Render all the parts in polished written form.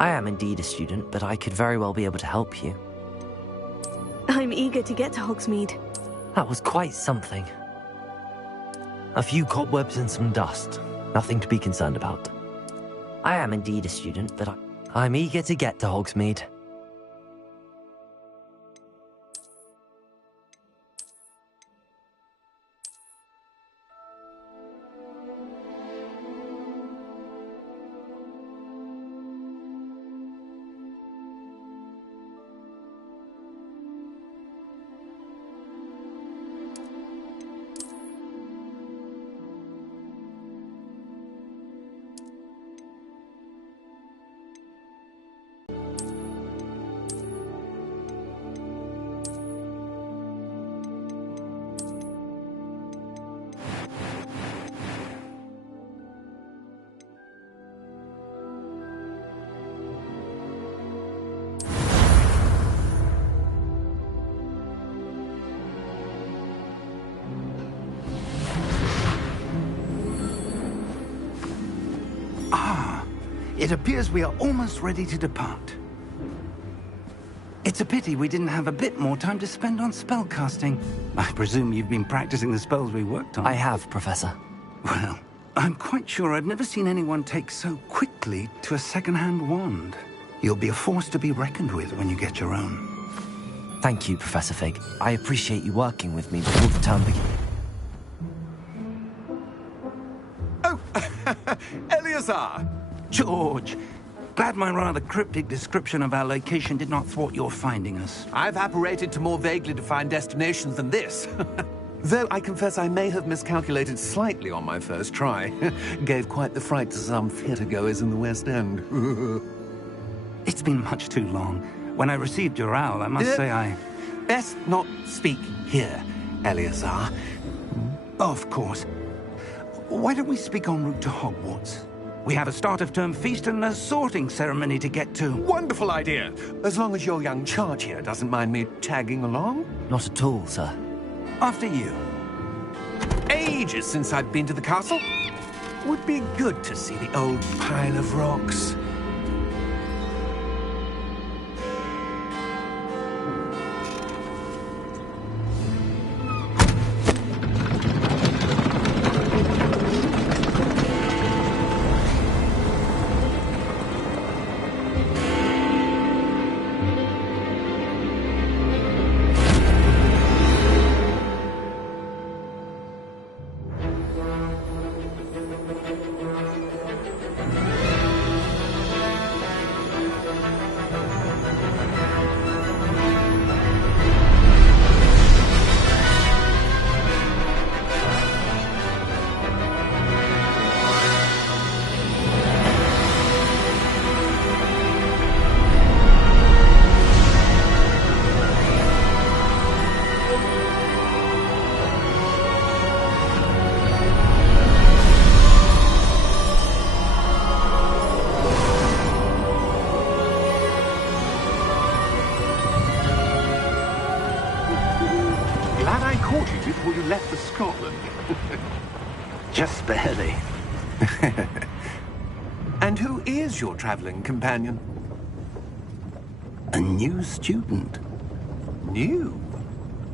I am indeed a student, but I could very well be able to help you. I'm eager to get to Hogsmeade. That was quite something. A few cobwebs and some dust. Nothing to be concerned about. I am indeed a student, but I'm eager to get to Hogsmeade. It appears we are almost ready to depart. It's a pity we didn't have a bit more time to spend on spellcasting. I presume you've been practicing the spells we worked on. I have, Professor. Well, I'm quite sure I've never seen anyone take so quickly to a second-hand wand. You'll be a force to be reckoned with when you get your own. Thank you, Professor Fig. I appreciate you working with me before the term begins. Oh, Eleazar! George, glad my rather cryptic description of our location did not thwart your finding us. I've apparated to more vaguely defined destinations than this. Though I confess I may have miscalculated slightly on my first try. Gave quite the fright to some theatre-goers in the West End. It's been much too long. When I received your owl, I must say I... Best not speak here, Eleazar. Of course. Why don't we speak en route to Hogwarts? We have a start-of-term feast and a sorting ceremony to get to. Wonderful idea! As long as your young charge here doesn't mind me tagging along. Not at all, sir. After you. Ages since I've been to the castle. Would be good to see the old pile of rocks. Before you left for Scotland. Just barely. And who is your traveling companion? A new student. New?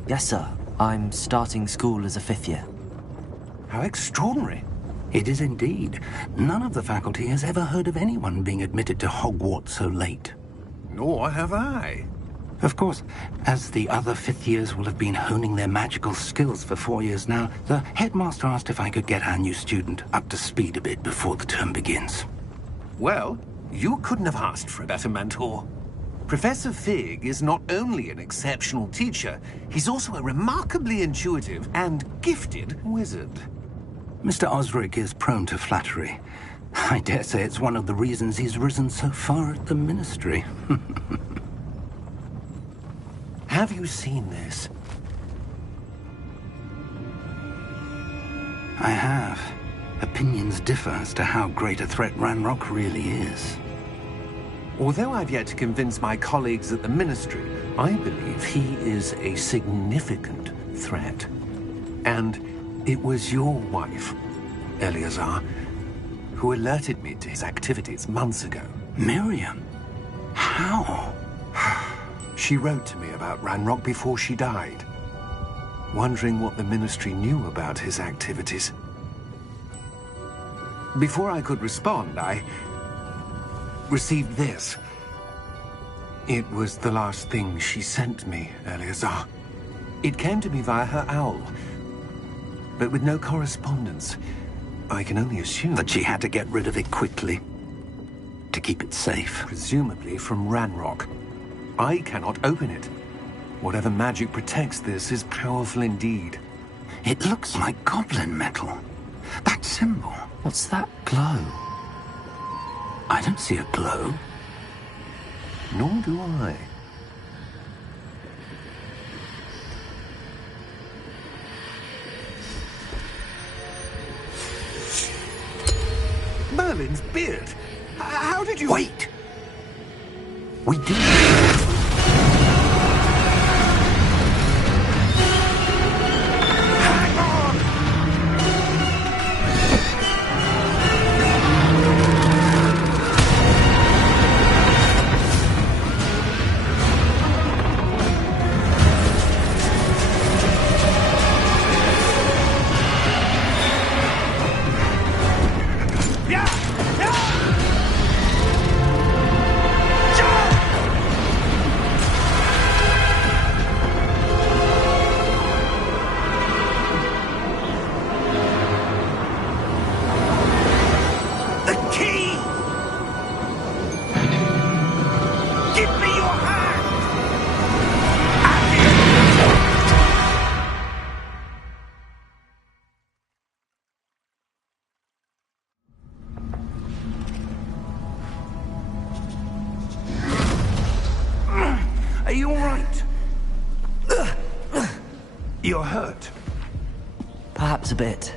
Yes, sir. I'm starting school as a 5th year. How extraordinary. It is indeed. None of the faculty has ever heard of anyone being admitted to Hogwarts so late. Nor have I. Of course, as the other 5th years will have been honing their magical skills for 4 years now, the headmaster asked if I could get our new student up to speed a bit before the term begins. Well, you couldn't have asked for a better mentor. Professor Fig is not only an exceptional teacher, he's also a remarkably intuitive and gifted wizard. Mr. Osric is prone to flattery. I dare say it's one of the reasons he's risen so far at the Ministry. Have you seen this? I have. Opinions differ as to how great a threat Ranrock really is. Although I've yet to convince my colleagues at the Ministry, I believe he is a significant threat. And it was your wife, Eleazar, who alerted me to his activities months ago. Miriam? How? She wrote to me about Ranrock before she died, wondering what the Ministry knew about his activities. Before I could respond, I received this. It was the last thing she sent me, Eleazar. It came to me via her owl, but with no correspondence. I can only assume That she had to get rid of it quickly to keep it safe. presumably from Ranrock. I cannot open it. Whatever magic protects this is powerful indeed. It looks like goblin metal. That symbol. What's that glow? I don't see a glow. Nor do I. Merlin's beard! How did you... Wait! We do. Hang on! The key! Give me your hand! Are you all right? You're hurt. Perhaps a bit.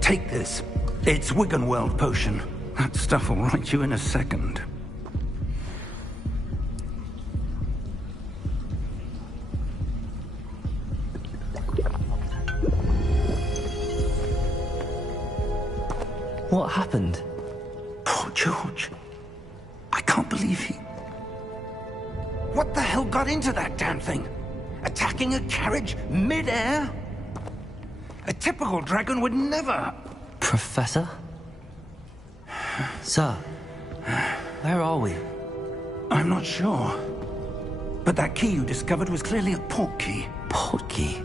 Take this. It's Wiggenweld potion. That stuff will right you in a second. What happened? Poor George. I can't believe he... What the hell got into that damn thing? Attacking a carriage mid-air? A typical dragon would never... Professor? Sir, where are we? I'm not sure. But that key you discovered was clearly a port key. Port key?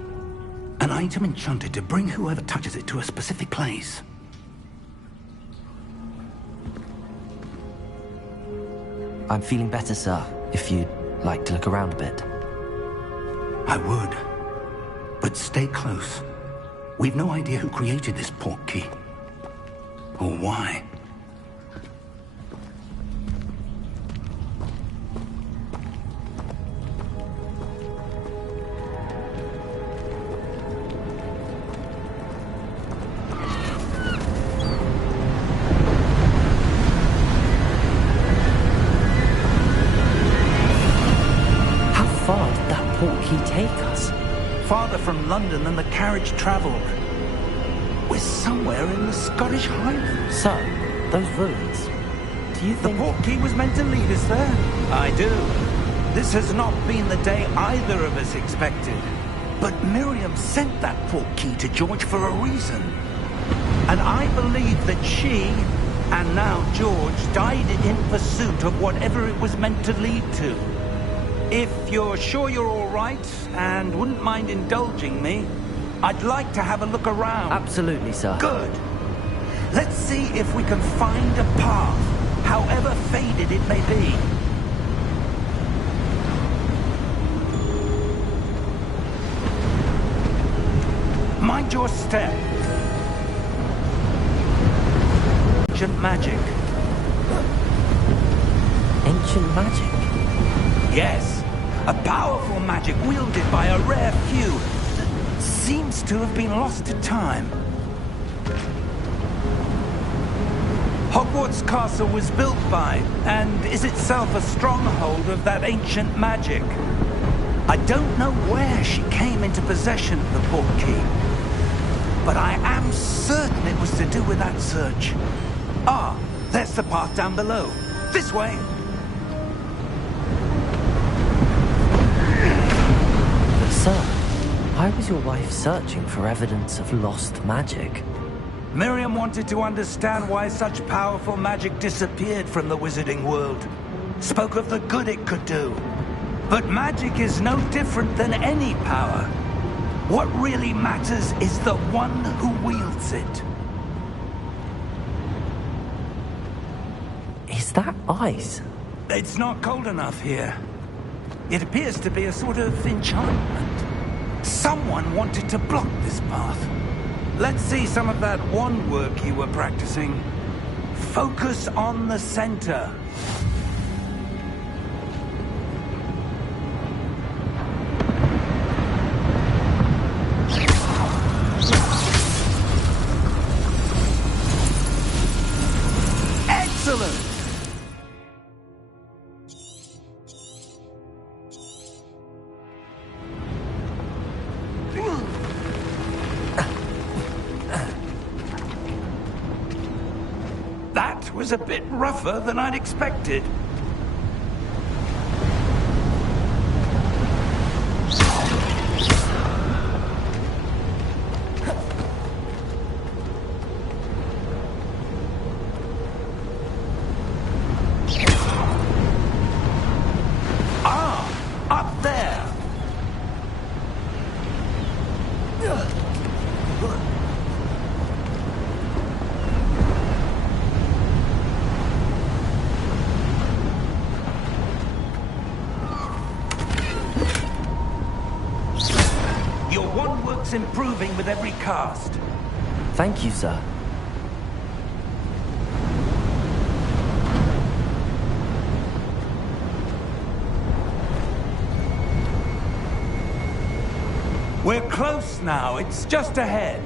An item enchanted to bring whoever touches it to a specific place. I'm feeling better, sir, if you'd like to look around a bit. I would. But stay close. We've no idea who created this port key. Or why. How far did that port key take us? Farther from London than the carriage travelled. We're somewhere in the Scottish Highlands. Sir, those ruins. Do you The think... port key was meant to lead us there. I do. This has not been the day either of us expected. But Miriam sent that port key to George for a reason. And I believe that she, and now George, died in pursuit of whatever it was meant to lead to. If you're sure you're all right, and wouldn't mind indulging me, I'd like to have a look around. Absolutely, sir. Good. Let's see if we can find a path, however faded it may be. Mind your step. Ancient magic. Ancient magic? Yes, a powerful magic wielded by a rare few that seems to have been lost to time. Hogwarts Castle was built by, and is itself a stronghold of that ancient magic. I don't know where she came into possession of the port key, but I am certain it was to do with that search. Ah, there's the path down below. This way. Why was your wife searching for evidence of lost magic? Miriam wanted to understand why such powerful magic disappeared from the wizarding world. Spoke of the good it could do. But magic is no different than any power. What really matters is the one who wields it. Is that ice? It's not cold enough here. It appears to be a sort of enchantment. Someone wanted to block this path. Let's see some of that wand work you were practicing. Focus on the center. Excellent! That was a bit rougher than I'd expected. Up there! Your wand work's improving with every cast. Thank you, sir. We're close now. It's just ahead.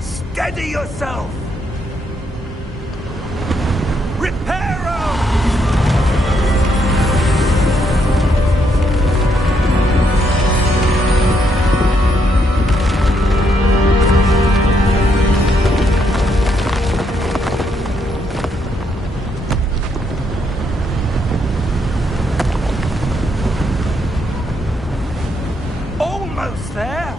Steady yourself! Reparo! Almost there!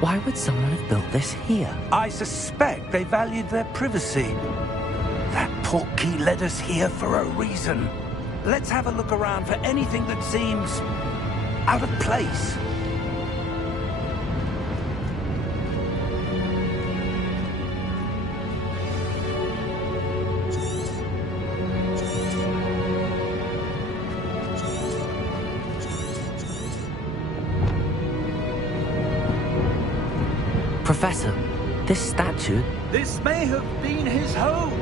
Why would someone have built this here? I suspect they valued their privacy. That portkey led us here for a reason. Let's have a look around for anything that seems out of place. Professor, this statue... This may have been his home.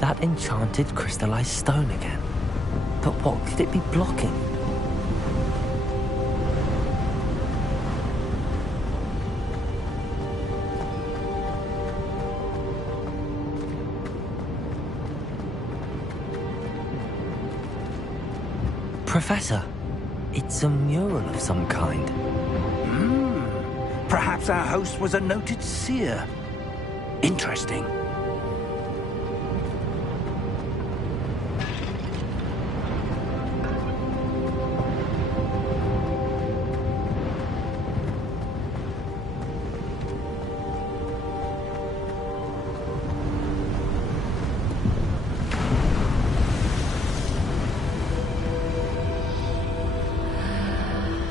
That enchanted crystallized stone again. But what could it be blocking? Professor, it's a mural of some kind. Perhaps our host was a noted seer. Interesting.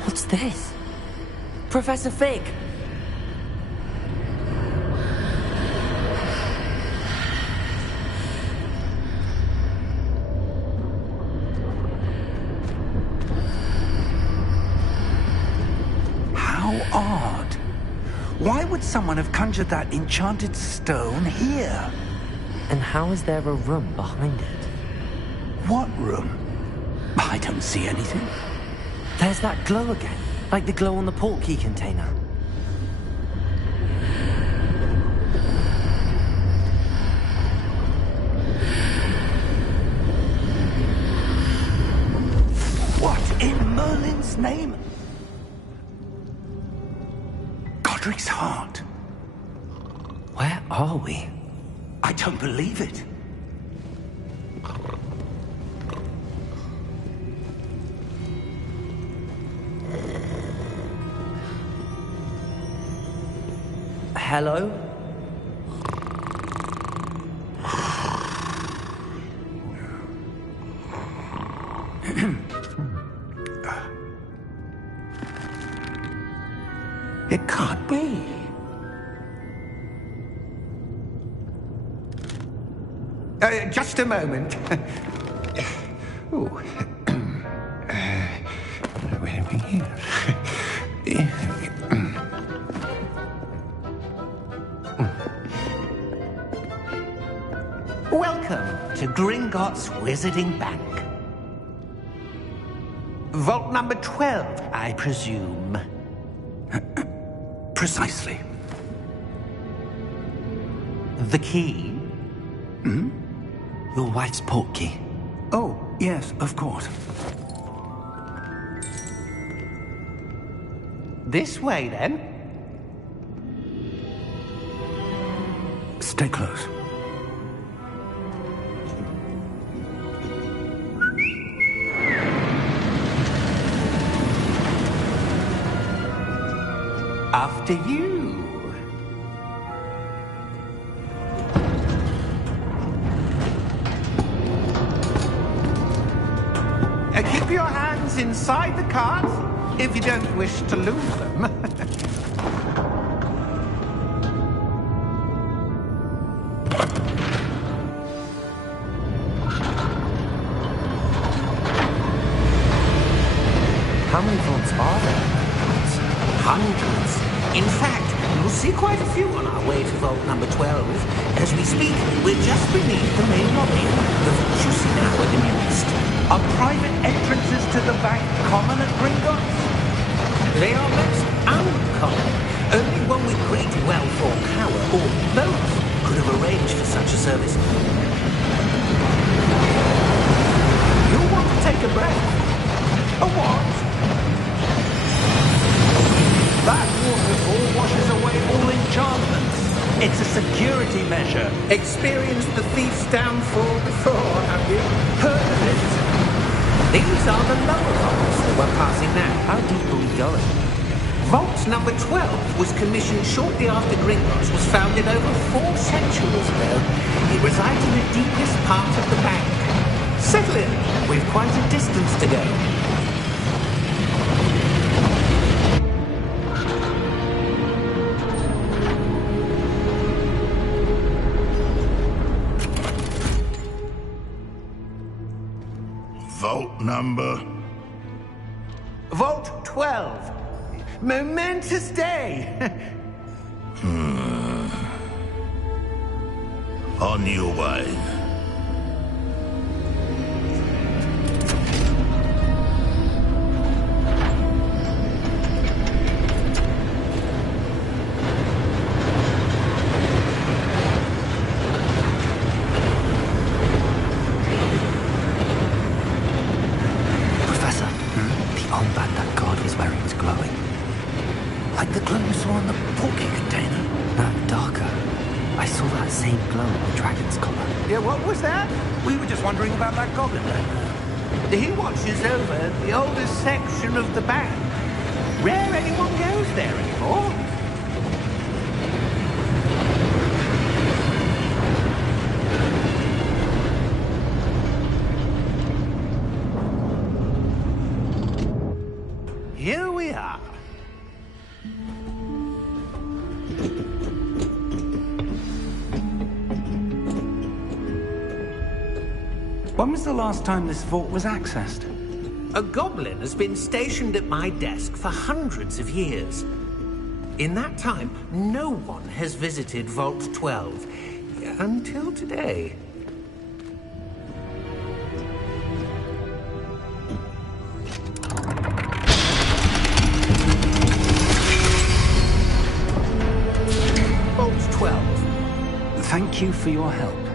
What's this? Professor Fig! How odd. Why would someone have conjured that enchanted stone here? And how is there a room behind it? What room? I don't see anything. There's that glow again, like the glow on the portkey container. What in Merlin's name? Godric's heart. Where are we? I don't believe it. Hello? It can't be. Just a moment. Oh. Where are we here? Welcome to Gringotts Wizarding Bank. Vault number 12, I presume. Precisely. The key? Hmm? Your wife's portkey. Oh, yes, of course. This way, then. Stay close. After you. Keep your hands inside the cart if you don't wish to lose them. How many vaults are there? Hundreds. In fact, you'll see quite a few on our way to vault number 12. As we speak, we're just beneath the main lobby. The vaults you see now are the newest. Are private entrances to the bank common at Gringotts? They are most uncommon. Only one with great wealth or power, or both, could have arranged for such a service. You'll want to take a breath. A what? That waterfall washes away all enchantments. It's a security measure. Experienced the thief's downfall before, have you? Heard of it? These are the lower vaults that we're passing now. How deep are we going? Vault number 12 was commissioned shortly after Gringotts was founded over 4 centuries ago. It resides in the deepest part of the bank. Settle in. We've quite a distance to go. Vault number? Vault 12. Momentous day. On your way. Professor, the armband that guard was wearing was glowing. Like the glow you saw on the portkey container? No, darker. I saw that same glow on the dragon's collar. Yeah, what was that? We were just wondering about that goblin there. He watches over the oldest section of the bank. Rare anyone goes there anymore. Here we are. When was the last time this vault was accessed? A goblin has been stationed at my desk for hundreds of years. In that time, no one has visited Vault 12. Until today. Vault 12. Thank you for your help.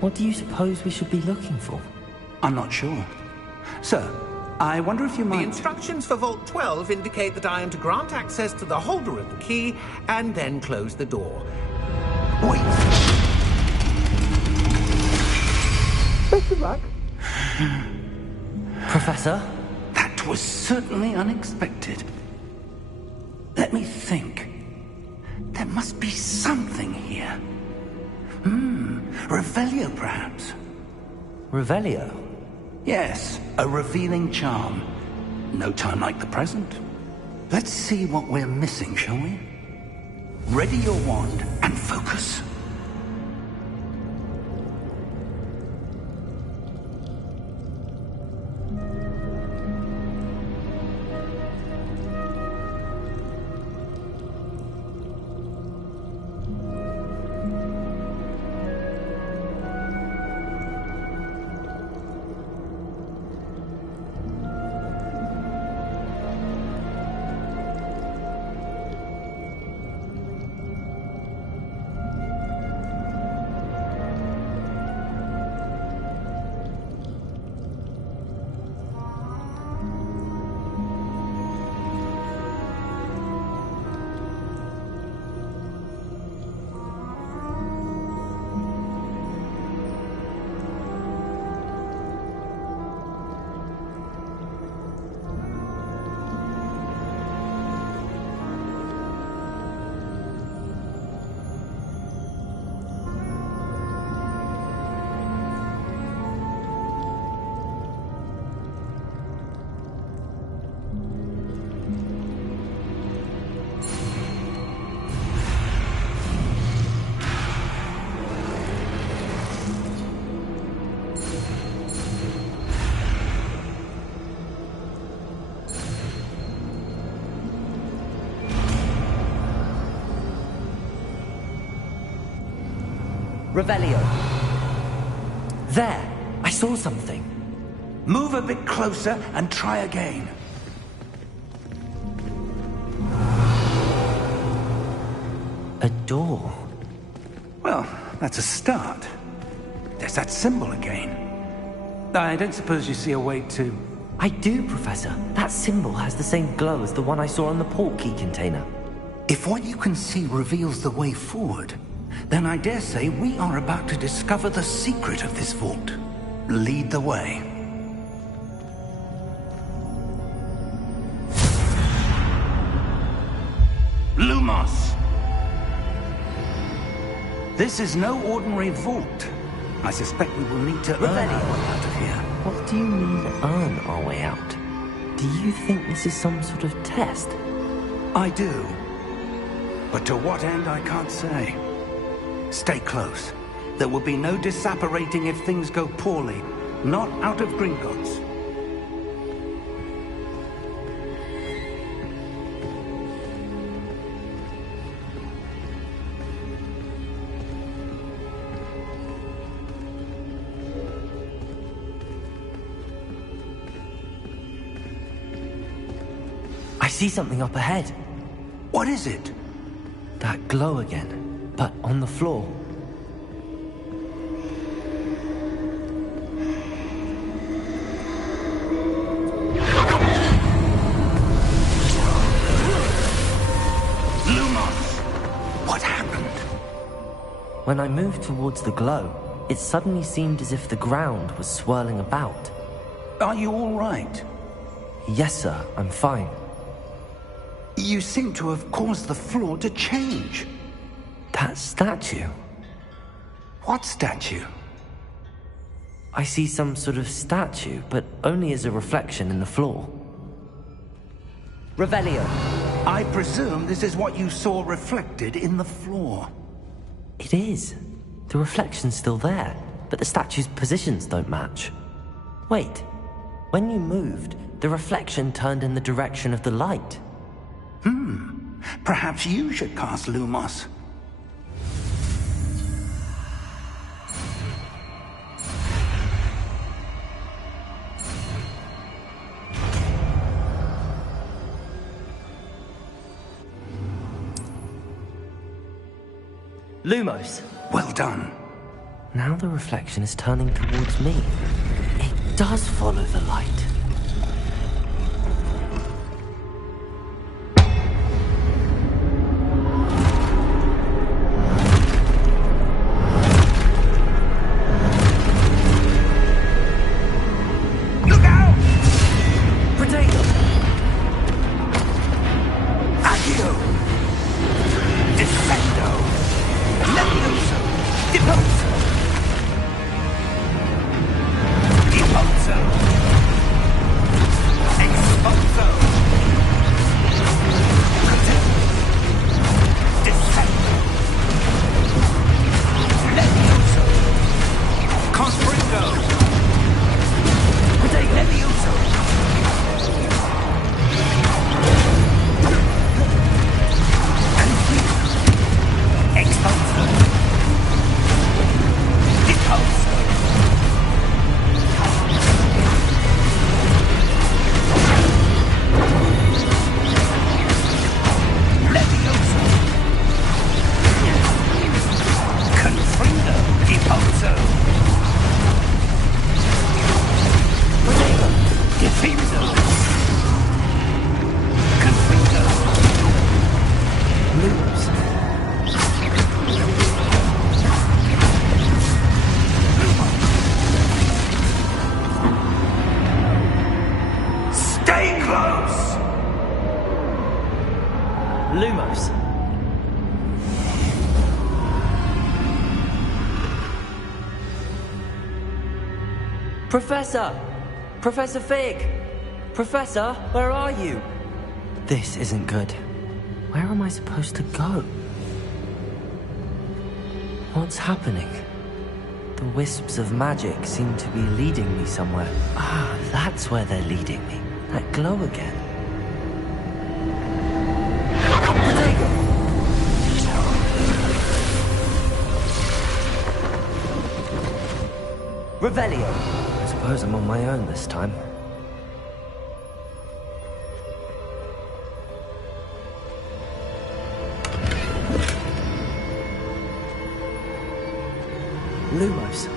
What do you suppose we should be looking for? I'm not sure. Sir, I wonder if you The might... instructions for Vault 12 indicate that I am to grant access to the holder of the key and then close the door. Wait! Best of luck. Professor? That was certainly unexpected. Let me think. There must be something here. Revelio, perhaps? Revelio? Yes, a revealing charm. No time like the present. Let's see what we're missing, shall we? Ready your wand and focus. Revelio. There! I saw something. Move a bit closer and try again. A door. Well, that's a start. There's that symbol again. I don't suppose you see a way to... I do, Professor. That symbol has the same glow as the one I saw on the port key container. If what you can see reveals the way forward, then I dare say we are about to discover the secret of this vault. Lead the way. Lumos! This is no ordinary vault. I suspect we will need to earn our way out of here. What do you mean, earn our way out? Do you think this is some sort of test? I do. But to what end, I can't say. Stay close. There will be no disapparating if things go poorly. Not out of Gringotts. I see something up ahead. What is it? That glow again, but on the floor. Lumos! What happened? When I moved towards the glow, it suddenly seemed as if the ground was swirling about. Are you all right? Yes, sir, I'm fine. You seem to have caused the floor to change. That statue. What statue? I see some sort of statue, but only as a reflection in the floor. Revelio. I presume this is what you saw reflected in the floor. It is. The reflection's still there, but the statue's positions don't match. Wait, when you moved, the reflection turned in the direction of the light. Perhaps you should cast Lumos. Lumos! Well done. Now the reflection is turning towards me. It does follow the light. Look out! Potato! Accio! Defendo! Levioso! Deposo! Deposo! Exposo! Descendo! Levioso! Conspringo! Potato! Levioso! Exposo! Deposo! Levioso! Confrindo! Deposo! Defindo! Confrindo! Lumos. Stay close! Lumos. Professor! Professor Fig! Professor, where are you? This isn't good. Where am I supposed to go? What's happening? The wisps of magic seem to be leading me somewhere. Ah, that's where they're leading me. That glow again. Revelio. I suppose I'm on my own this time. Lumos.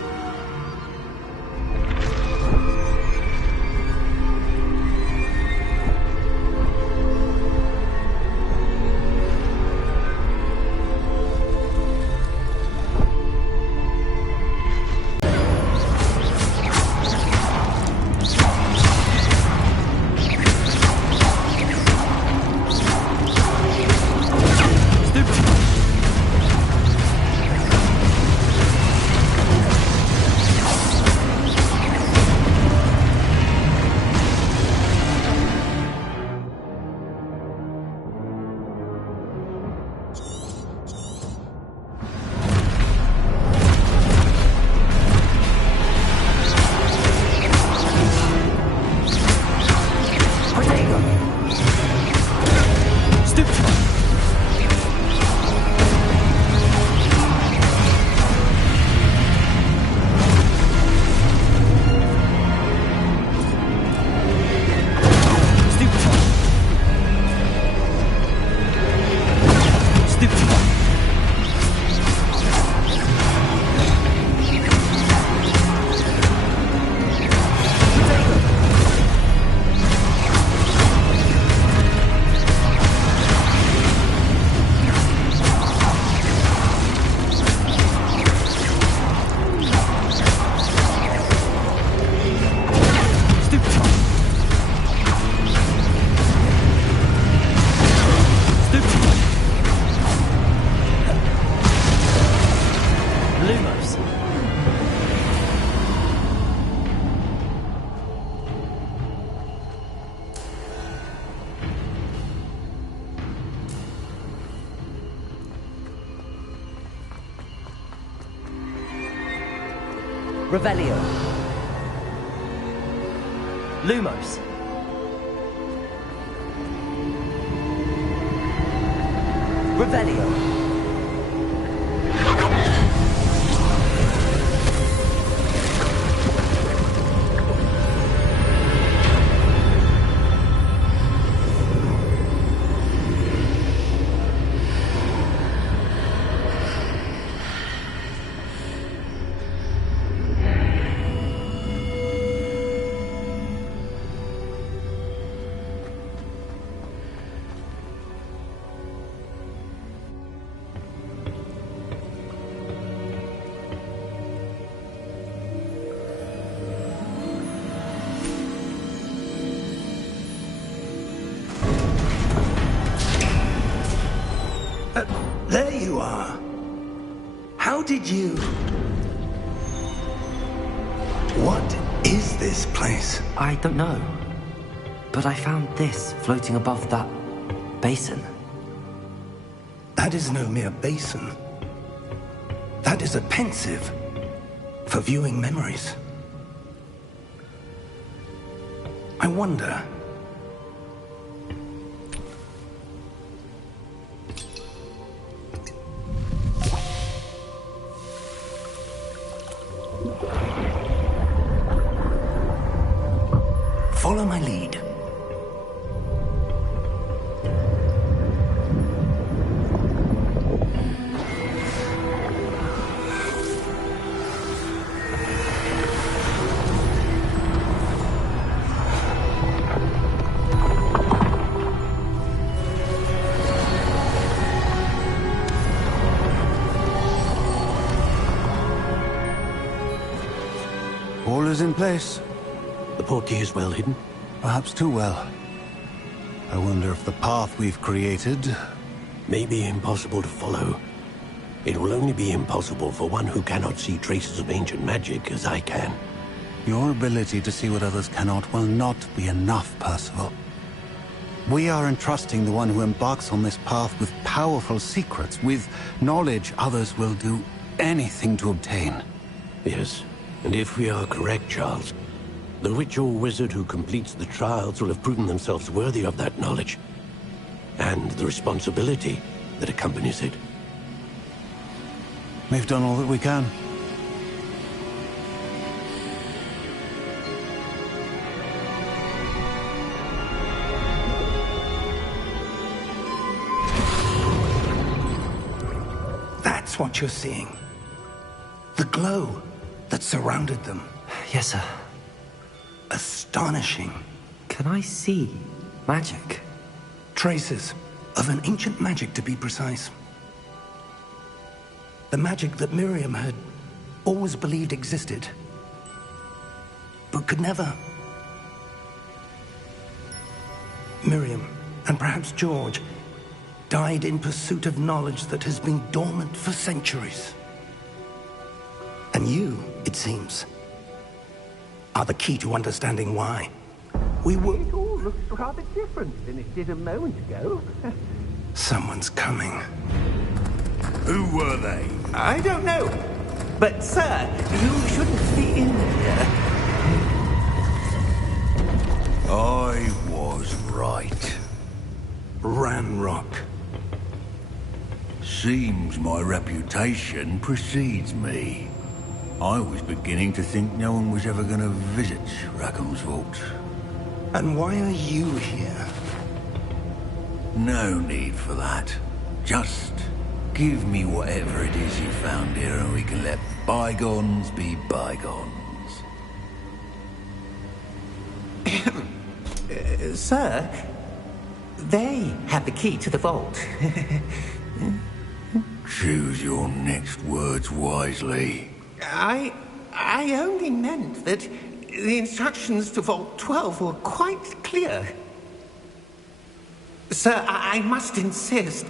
Revelio. Lumos. Revelio. There you are. How did you... What is this place? I don't know. But I found this floating above that basin. That is no mere basin. That is a pensive for viewing memories. I wonder... Follow my lead. All is in place. The portkey is well hidden? Perhaps too well. I wonder if the path we've created... May be impossible to follow. It will only be impossible for one who cannot see traces of ancient magic as I can. Your ability to see what others cannot will not be enough, Percival. We are entrusting the one who embarks on this path with powerful secrets, with knowledge others will do anything to obtain. Yes, and if we are correct, Charles, the witch or wizard who completes the trials will have proven themselves worthy of that knowledge, and the responsibility that accompanies it. We've done all that we can. That's what you're seeing. The glow that surrounded them. Yes, sir. Astonishing. Can I see magic? Traces of an ancient magic, to be precise. The magic that Miriam had always believed existed, but could never. Miriam, and perhaps George, died in pursuit of knowledge that has been dormant for centuries. And you, it seems, are the key to understanding why. We will... It all looks rather different than it did a moment ago. Someone's coming. Who were they? I don't know. But, sir, you shouldn't be in here. I was right. Ranrock. Seems my reputation precedes me. I was beginning to think no one was ever going to visit Rackham's vault. And why are you here? No need for that. Just give me whatever it is you found here and we can let bygones be bygones. Sir, they have the key to the vault. Choose your next words wisely. I only meant that the instructions to Vault 12 were quite clear. Sir, I must insist.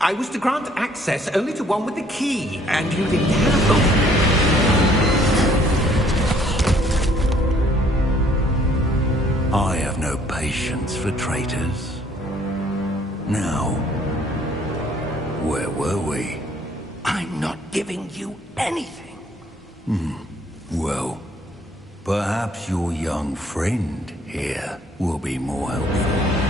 I was to grant access only to one with the key, and you didn't have them. I have no patience for traitors. Now, where were we? I'm not giving you anything. Well, perhaps your young friend here will be more helpful.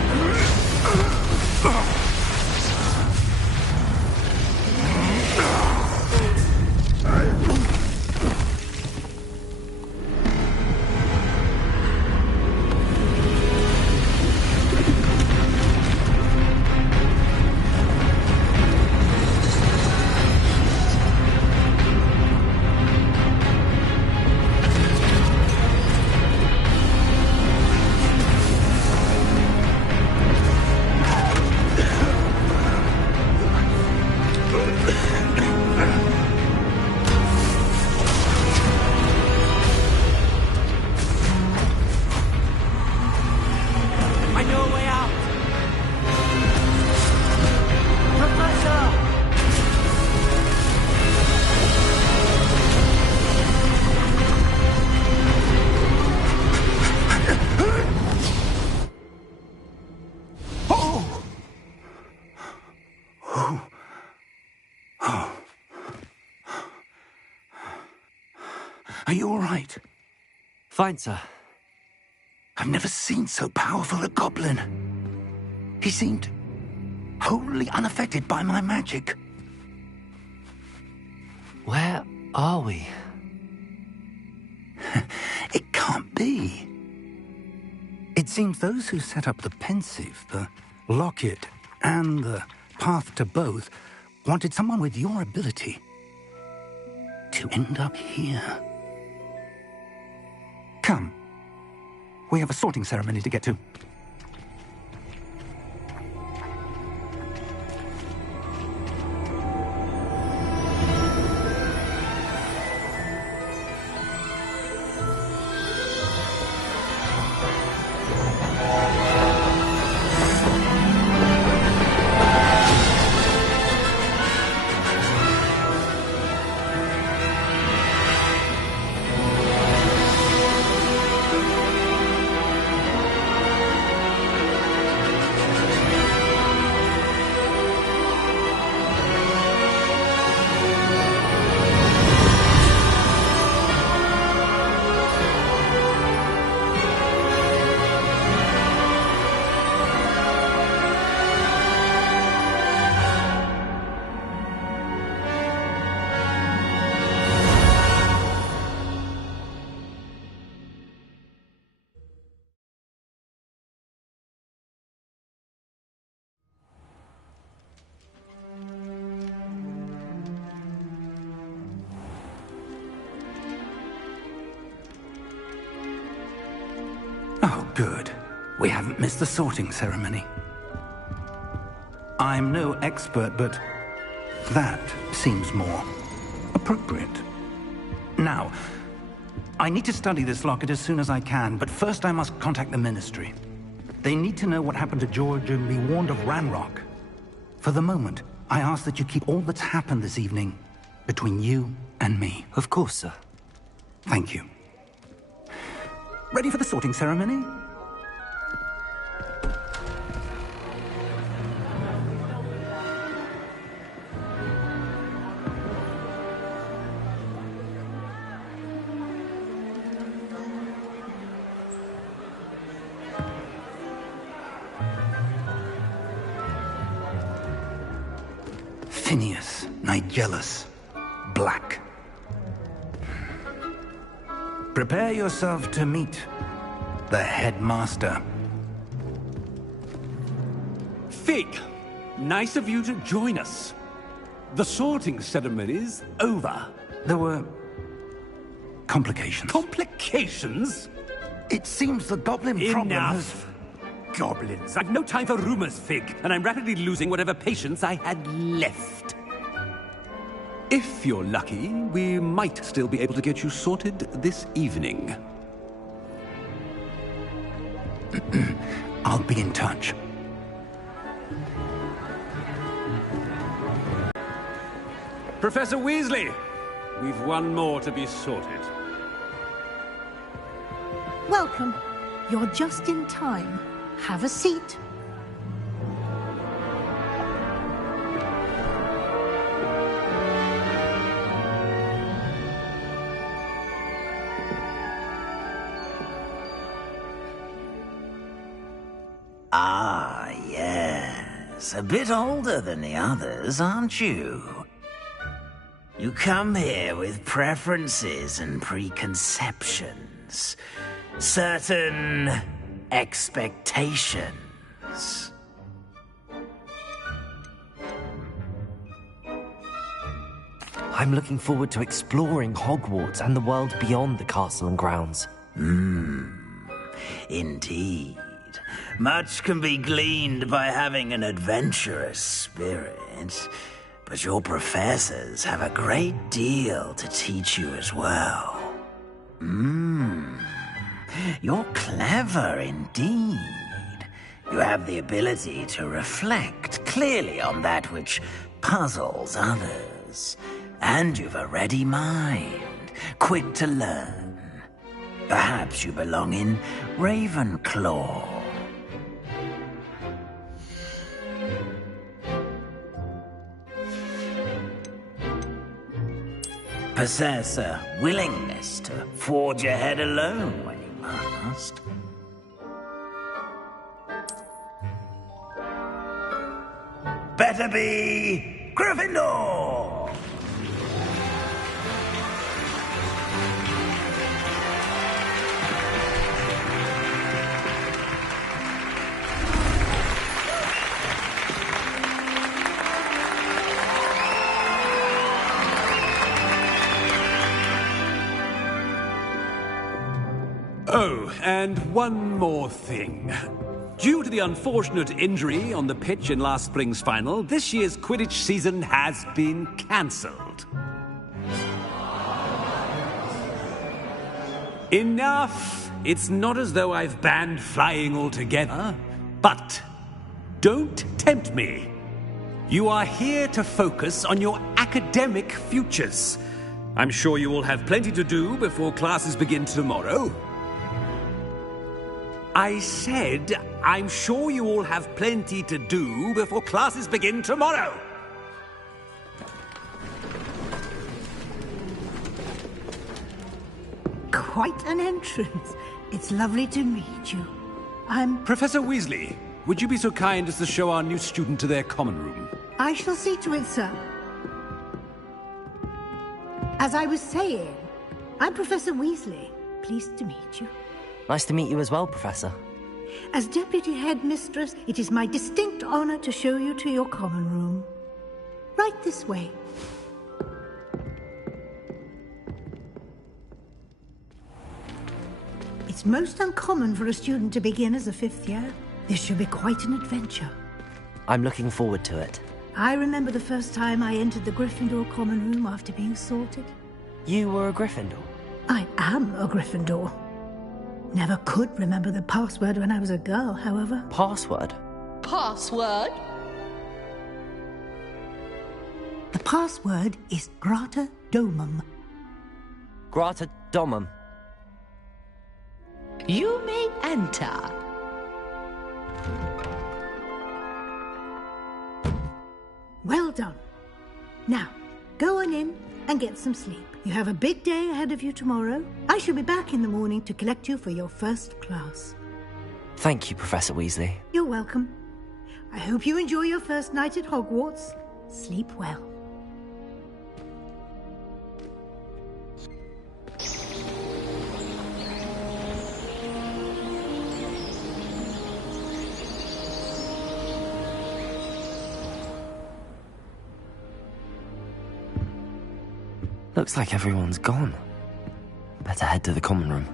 Are you all right? Fine, sir. I've never seen so powerful a goblin. He seemed wholly unaffected by my magic. Where are we? It can't be. It seems those who set up the pensive, the locket, and the path to both wanted someone with your ability to end up here. Come. We have a sorting ceremony to get to. Oh, good. We haven't missed the sorting ceremony. I'm no expert, but that seems more appropriate. Now, I need to study this locket as soon as I can, but first I must contact the Ministry. They need to know what happened to George and be warned of Ranrock. For the moment, I ask that you keep all that's happened this evening between you and me. Of course, sir. Thank you. Ready for the sorting ceremony? Phineas, Nigellus, Black. Prepare yourself to meet the headmaster. Fig, nice of you to join us. The sorting ceremony's over. There were complications. Complications? It seems the goblin problem has... Enough. Goblins. I've no time for rumors, Fig, and I'm rapidly losing whatever patience I had left. If you're lucky, we might still be able to get you sorted this evening. I'll be in touch. Professor Weasley, we've one more to be sorted. Welcome. You're just in time. Have a seat. a bit older than the others, aren't you? You come here with preferences and preconceptions. Certain expectations. I'm looking forward to exploring Hogwarts and the world beyond the castle and grounds. Indeed. Much can be gleaned by having an adventurous spirit, but your professors have a great deal to teach you as well. You're clever indeed. You have the ability to reflect clearly on that which puzzles others. And you've a ready mind, quick to learn. Perhaps you belong in Ravenclaw. Possess a willingness to forge ahead alone when you must. Better be Gryffindor! Oh, and one more thing. Due to the unfortunate injury on the pitch in last spring's final, this year's Quidditch season has been cancelled. Enough! It's not as though I've banned flying altogether, but don't tempt me. You are here to focus on your academic futures. I'm sure you will have plenty to do before classes begin tomorrow. I said, I'm sure you all have plenty to do before classes begin tomorrow. Quite an entrance. It's lovely to meet you. I'm... Professor Weasley, would you be so kind as to show our new student to their common room? I shall see to it, sir. As I was saying, I'm Professor Weasley. Pleased to meet you. Nice to meet you as well, Professor. As Deputy Headmistress, it is my distinct honor to show you to your common room. Right this way. It's most uncommon for a student to begin as a fifth year. This should be quite an adventure. I'm looking forward to it. I remember the first time I entered the Gryffindor common room after being sorted. You were a Gryffindor? I am a Gryffindor. Never could remember the password when I was a girl, however. Password? Password? The password is Grata Domum. Grata Domum. You may enter. Well done. Now, go on in and get some sleep. You have a big day ahead of you tomorrow. I shall be back in the morning to collect you for your first class. Thank you, Professor Weasley. You're welcome. I hope you enjoy your first night at Hogwarts. Sleep well. Looks like everyone's gone. Better head to the common room.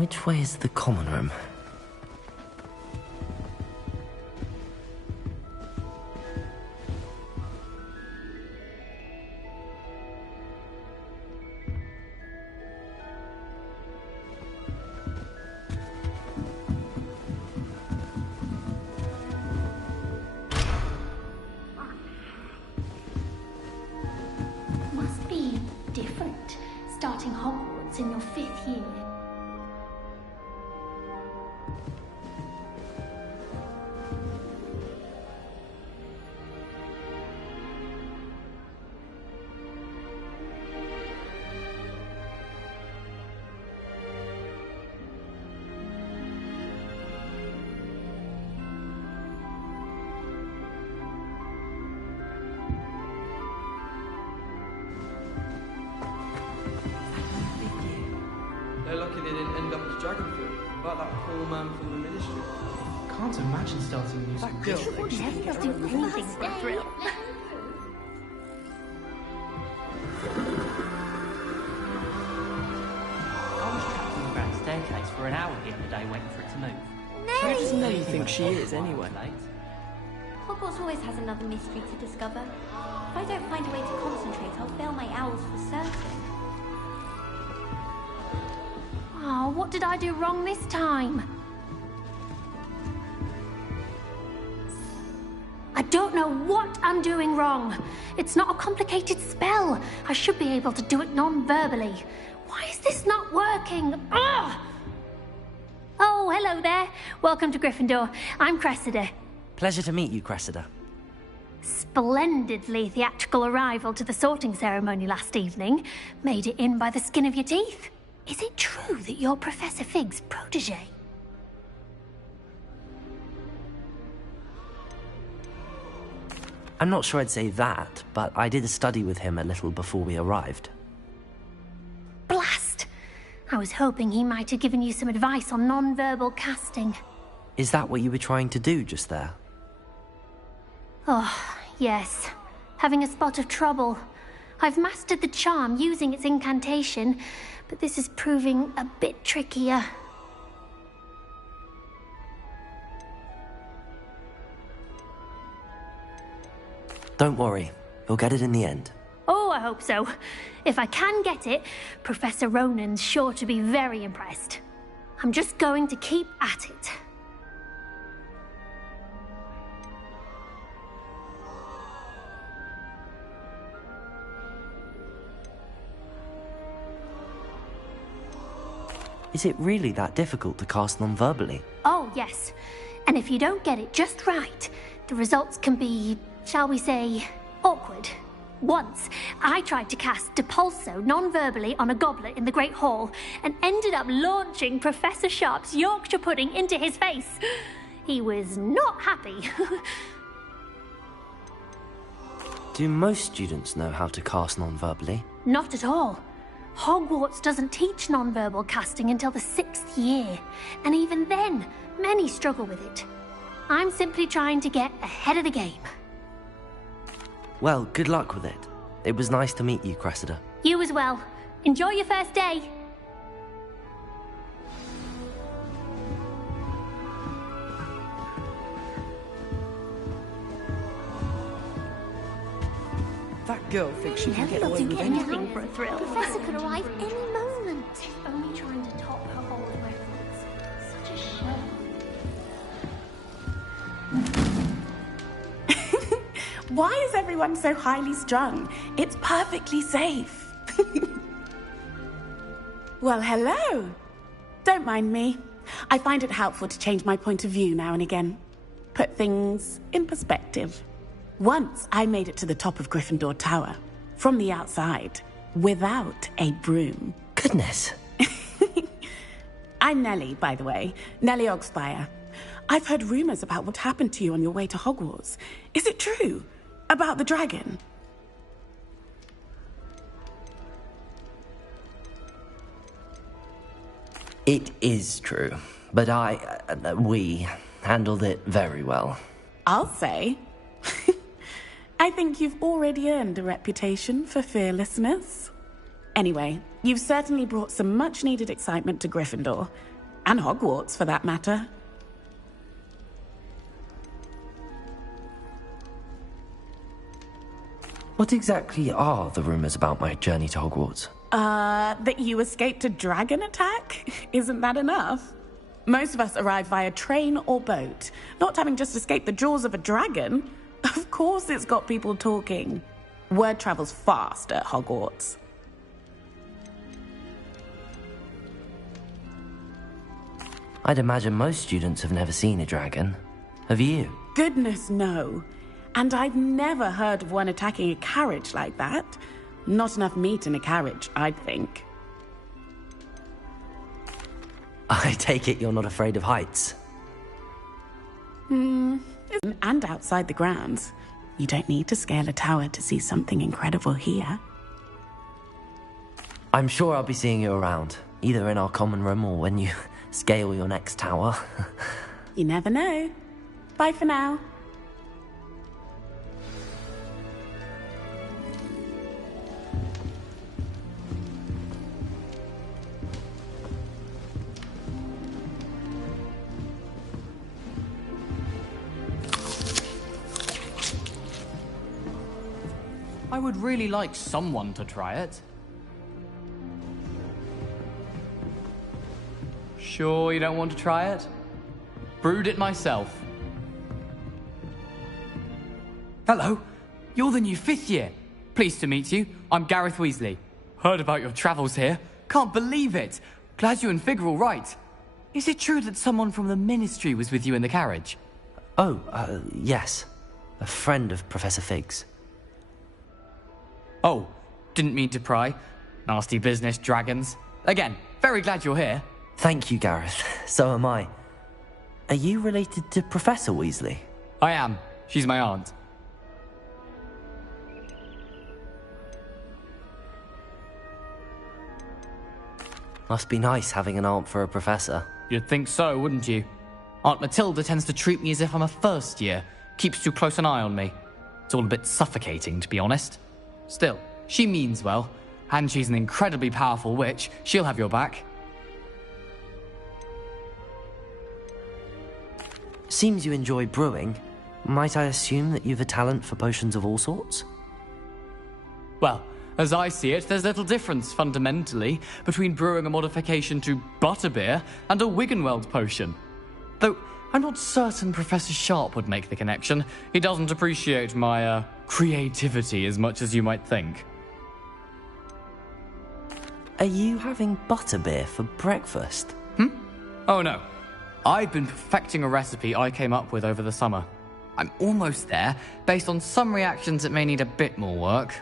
Which way is the common room? Must be different, starting Hogwarts in your 5th year. They're lucky they didn't end up as Dragonfield, like that poor man from the Ministry. Can't imagine starting a new school. That girl would never do anything for a thrill. I was trapped on the grand staircase for an hour the other day waiting for it to move. How does Nelly think she is, anyway? Hogwarts always has another mystery to discover. If I don't find a way to concentrate, I'll fail my owls for certain. Oh, what did I do wrong this time? I don't know what I'm doing wrong. It's not a complicated spell. I should be able to do it non-verbally. Why is this not working? Ugh! Oh, hello there. Welcome to Gryffindor. I'm Cressida. Pleasure to meet you, Cressida. Splendidly theatrical arrival to the sorting ceremony last evening. Made it in by the skin of your teeth. Is it true that you're Professor Fig's protege? I'm not sure I'd say that, but I did a study with him a little before we arrived. Blast! I was hoping he might have given you some advice on non-verbal casting. Is that what you were trying to do just there? Oh, yes. Having a spot of trouble. I've mastered the charm using its incantation, but this is proving a bit trickier. Don't worry, you'll get it in the end. Oh, I hope so. If I can get it, Professor Ronan's sure to be very impressed. I'm just going to keep at it. Is it really that difficult to cast non-verbally? Oh, yes. And if you don't get it just right, the results can be, shall we say, awkward. Once, I tried to cast Depulso non-verbally on a goblet in the Great Hall and ended up launching Professor Sharp's Yorkshire pudding into his face. He was not happy. Do most students know how to cast non-verbally? Not at all. Hogwarts doesn't teach non-verbal casting until the 6th year, and even then, many struggle with it. I'm simply trying to get ahead of the game. Well, good luck with it. It was nice to meet you, Cressida. You as well. Enjoy your first day. That girl thinks she can get away with anything for a thrill. Professor could arrive any moment. Only trying to top her old records. Such a show. Why is everyone so highly strung? It's perfectly safe. Well, hello. Don't mind me. I find it helpful to change my point of view now and again. Put things in perspective. Once I made it to the top of Gryffindor Tower, from the outside, without a broom. Goodness. I'm Nellie, by the way. Nellie Ogspire. I've heard rumors about what happened to you on your way to Hogwarts. Is it true? About the dragon? It is true, but we handled it very well. I'll say. I think you've already earned a reputation for fearlessness. Anyway, you've certainly brought some much-needed excitement to Gryffindor, And Hogwarts, for that matter. What exactly are the rumors about my journey to Hogwarts? That you escaped a dragon attack? Isn't that enough? Most of us arrive via train or boat, not having just escaped the jaws of a dragon. Of course it's got people talking. Word travels fast at Hogwarts. I'd imagine most students have never seen a dragon. Have you? Goodness, no. And I've never heard of one attacking a carriage like that. Not enough meat in a carriage, I'd think. I take it you're not afraid of heights? And outside the grounds. You don't need to scale a tower to see something incredible here. I'm sure I'll be seeing you around, either in our common room or when you scale your next tower. You never know. Bye for now. I would really like someone to try it. Sure you don't want to try it? Brewed it myself. Hello, you're the new 5th year. Pleased to meet you. I'm Gareth Weasley. Heard about your travels here. Can't believe it. Glad you and Fig are all right. Is it true that someone from the Ministry was with you in the carriage? Oh, yes. A friend of Professor Fig's. Oh, didn't mean to pry. Nasty business, dragons. Again, very glad you're here. Thank you, Gareth. So am I. Are you related to Professor Weasley? I am. She's my aunt. Must be nice having an aunt for a professor. You'd think so, wouldn't you? Aunt Matilda tends to treat me as if I'm a first year. Keeps too close an eye on me. It's all a bit suffocating, to be honest. Still, she means well, and she's an incredibly powerful witch. She'll have your back. Seems you enjoy brewing. Might I assume that you've a talent for potions of all sorts? Well, as I see it, there's little difference, fundamentally, between brewing a modification to butterbeer and a Wiggenweld potion. Though, I'm not certain Professor Sharp would make the connection. He doesn't appreciate my, creativity as much as you might think. Are you having butterbeer for breakfast? Oh no. I've been perfecting a recipe I came up with over the summer. I'm almost there, based on some reactions that may need a bit more work.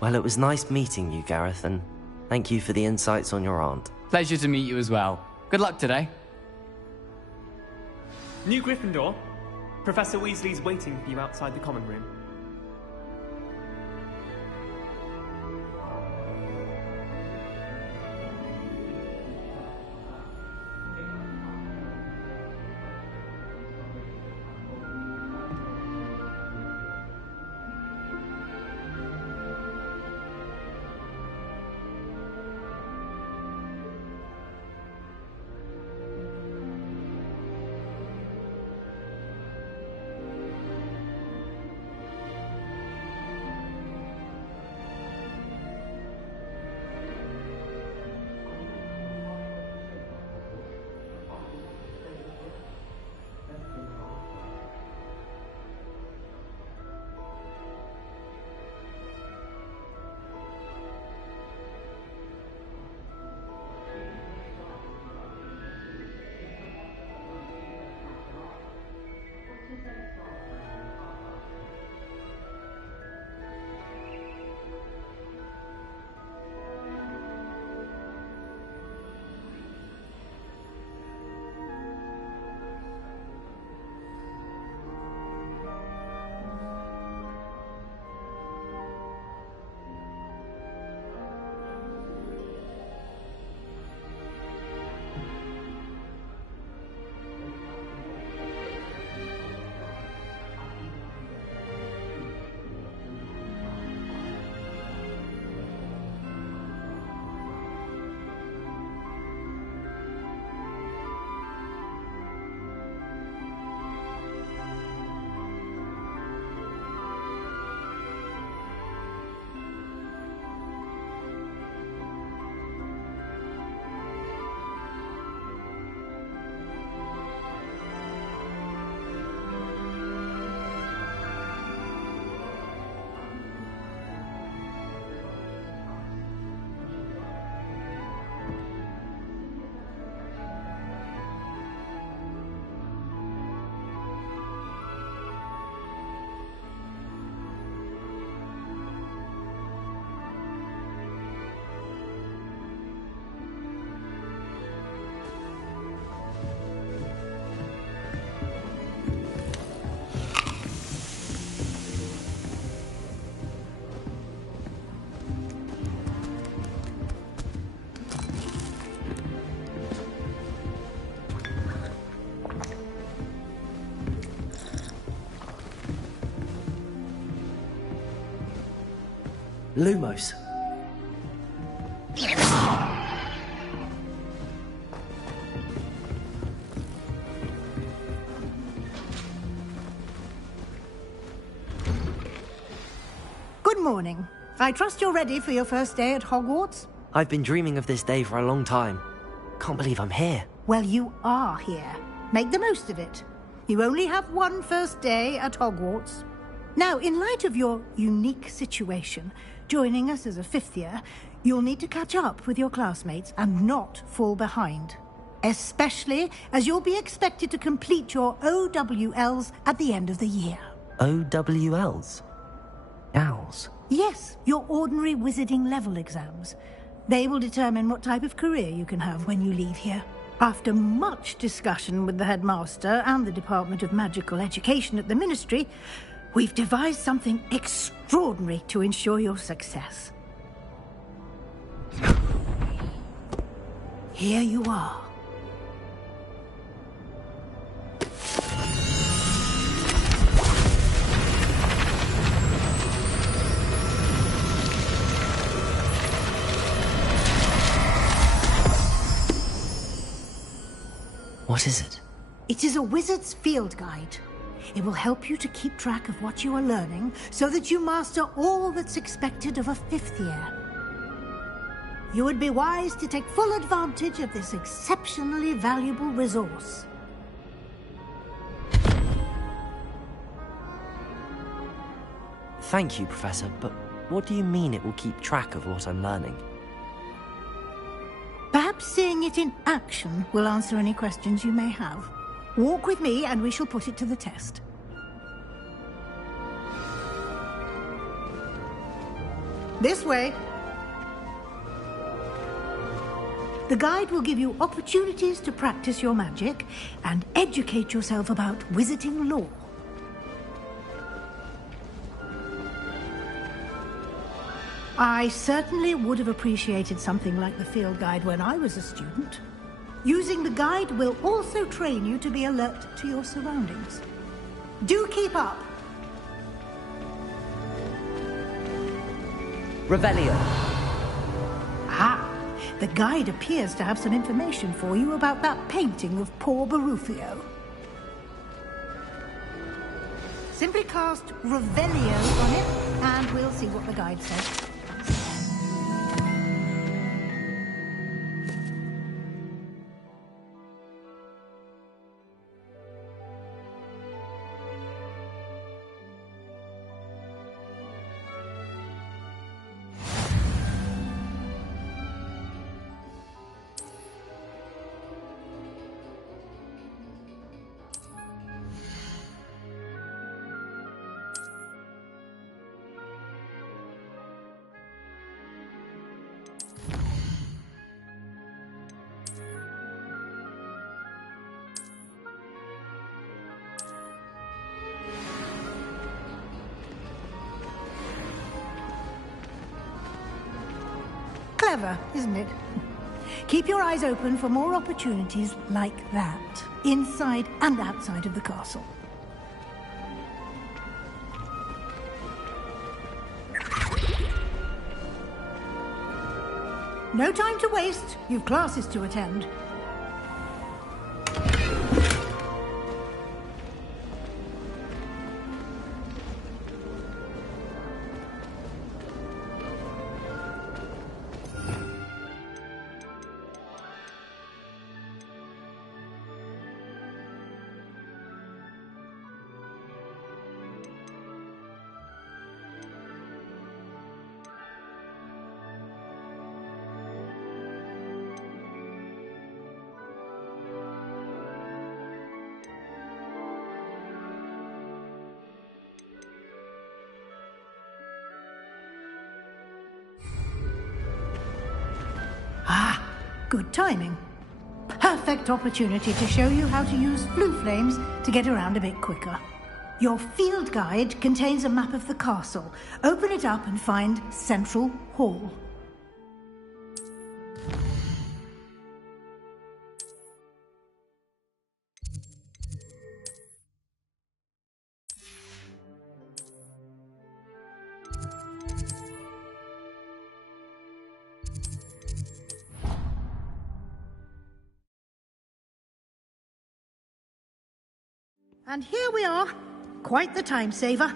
Well, it was nice meeting you, Gareth, and thank you for the insights on your aunt. Pleasure to meet you as well. Good luck today. New Gryffindor. Professor Weasley's waiting for you outside the common room. Lumos. Good morning. I trust you're ready for your first day at Hogwarts? I've been dreaming of this day for a long time. Can't believe I'm here. Well, you are here. Make the most of it. You only have one first day at Hogwarts. Now, in light of your unique situation, joining us as a fifth year, you'll need to catch up with your classmates and not fall behind. Especially as you'll be expected to complete your OWLs at the end of the year. OWLs? Owls? Yes, your ordinary wizarding level exams. They will determine what type of career you can have when you leave here. After much discussion with the headmaster and the Department of Magical Education at the Ministry, we've devised something extraordinary to ensure your success. Here you are. What is it? It is a wizard's field guide. It will help you to keep track of what you are learning so that you master all that's expected of a fifth year. You would be wise to take full advantage of this exceptionally valuable resource. Thank you, Professor, but what do you mean it will keep track of what I'm learning? Perhaps seeing it in action will answer any questions you may have. Walk with me and we shall put it to the test. This way. The guide will give you opportunities to practice your magic and educate yourself about wizarding lore. I certainly would have appreciated something like the field guide when I was a student. Using the guide will also train you to be alert to your surroundings. Do keep up! Revelio. Ah, the guide appears to have some information for you about that painting of poor Barufio. Simply cast Revelio on it, and we'll see what the guide says. Clever, isn't it? Keep your eyes open for more opportunities like that, inside and outside of the castle. No time to waste. You've classes to attend. Ah, good timing. Perfect opportunity to show you how to use blue flames to get around a bit quicker. Your field guide contains a map of the castle. Open it up and find Central Hall. And here we are. Quite the time saver.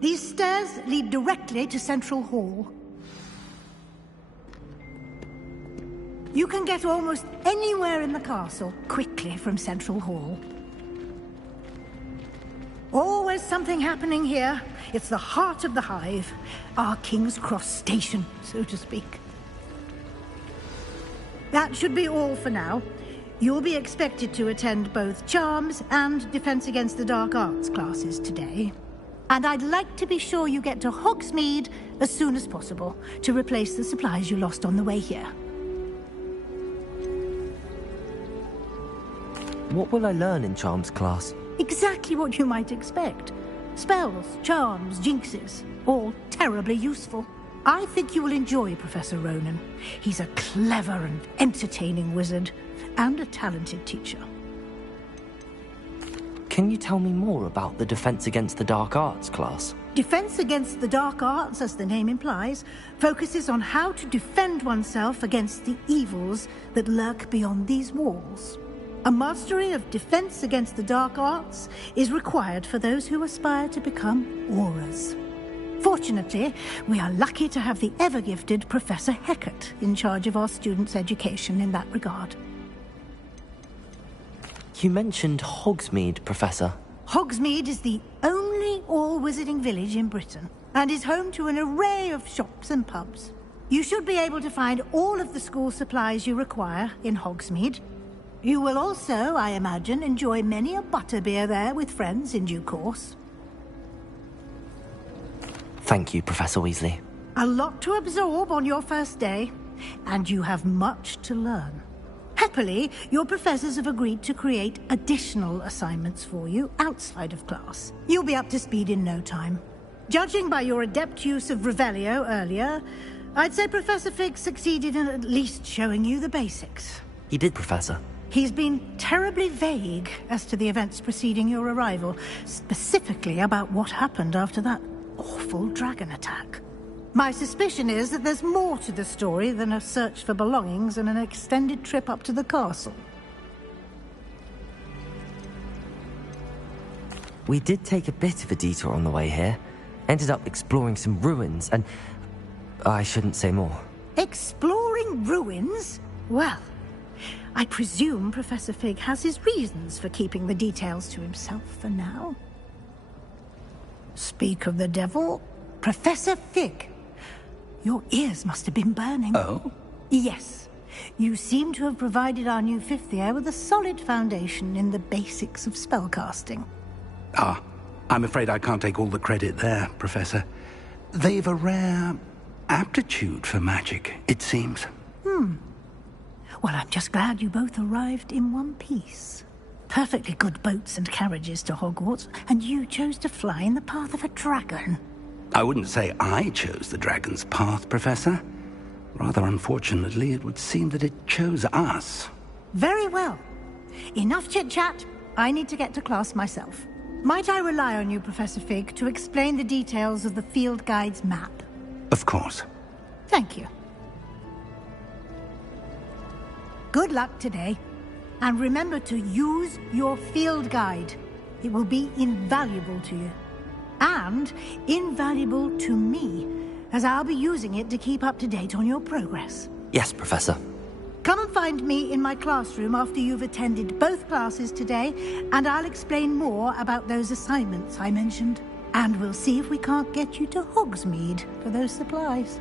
These stairs lead directly to Central Hall. You can get almost anywhere in the castle quickly from Central Hall. Always something happening here. It's the heart of the hive. Our King's Cross station, so to speak. That should be all for now. You'll be expected to attend both Charms and Defense Against the Dark Arts classes today. And I'd like to be sure you get to Hogsmeade as soon as possible to replace the supplies you lost on the way here. What will I learn in Charms class? Exactly what you might expect. Spells, charms, jinxes, all terribly useful. I think you will enjoy Professor Ronan. He's a clever and entertaining wizard, and a talented teacher. Can you tell me more about the Defense Against the Dark Arts class? Defense Against the Dark Arts, as the name implies, focuses on how to defend oneself against the evils that lurk beyond these walls. A mastery of Defense Against the Dark Arts is required for those who aspire to become Auras. Fortunately, we are lucky to have the ever-gifted Professor Hecat in charge of our students' education in that regard. You mentioned Hogsmeade, Professor. Hogsmeade is the only all-wizarding village in Britain, and is home to an array of shops and pubs. You should be able to find all of the school supplies you require in Hogsmeade. You will also, I imagine, enjoy many a butterbeer there with friends in due course. Thank you, Professor Weasley. A lot to absorb on your first day, and you have much to learn. Happily, your professors have agreed to create additional assignments for you outside of class. You'll be up to speed in no time. Judging by your adept use of Revelio earlier, I'd say Professor Fig succeeded in at least showing you the basics. He did, Professor. He's been terribly vague as to the events preceding your arrival, specifically about what happened after that awful dragon attack. My suspicion is that there's more to the story than a search for belongings and an extended trip up to the castle. We did take a bit of a detour on the way here. Ended up exploring some ruins and... I shouldn't say more. Exploring ruins? Well, I presume Professor Fig has his reasons for keeping the details to himself for now. Speak of the devil, Professor Fig. Your ears must have been burning. Oh? Yes. You seem to have provided our new fifth year with a solid foundation in the basics of spellcasting. Ah, I'm afraid I can't take all the credit there, Professor. They've a rare aptitude for magic, it seems. Well, I'm just glad you both arrived in one piece. Perfectly good boats and carriages to Hogwarts, and you chose to fly in the path of a dragon. I wouldn't say I chose the dragon's path, Professor. Rather unfortunately, it would seem that it chose us. Very well. Enough chit-chat. I need to get to class myself. Might I rely on you, Professor Fig, to explain the details of the field guide's map? Of course. Thank you. Good luck today. And remember to use your field guide. It will be invaluable to you. And invaluable to me, as I'll be using it to keep up to date on your progress. Yes, Professor. Come and find me in my classroom after you've attended both classes today, and I'll explain more about those assignments I mentioned. And we'll see if we can't get you to Hogsmeade for those supplies.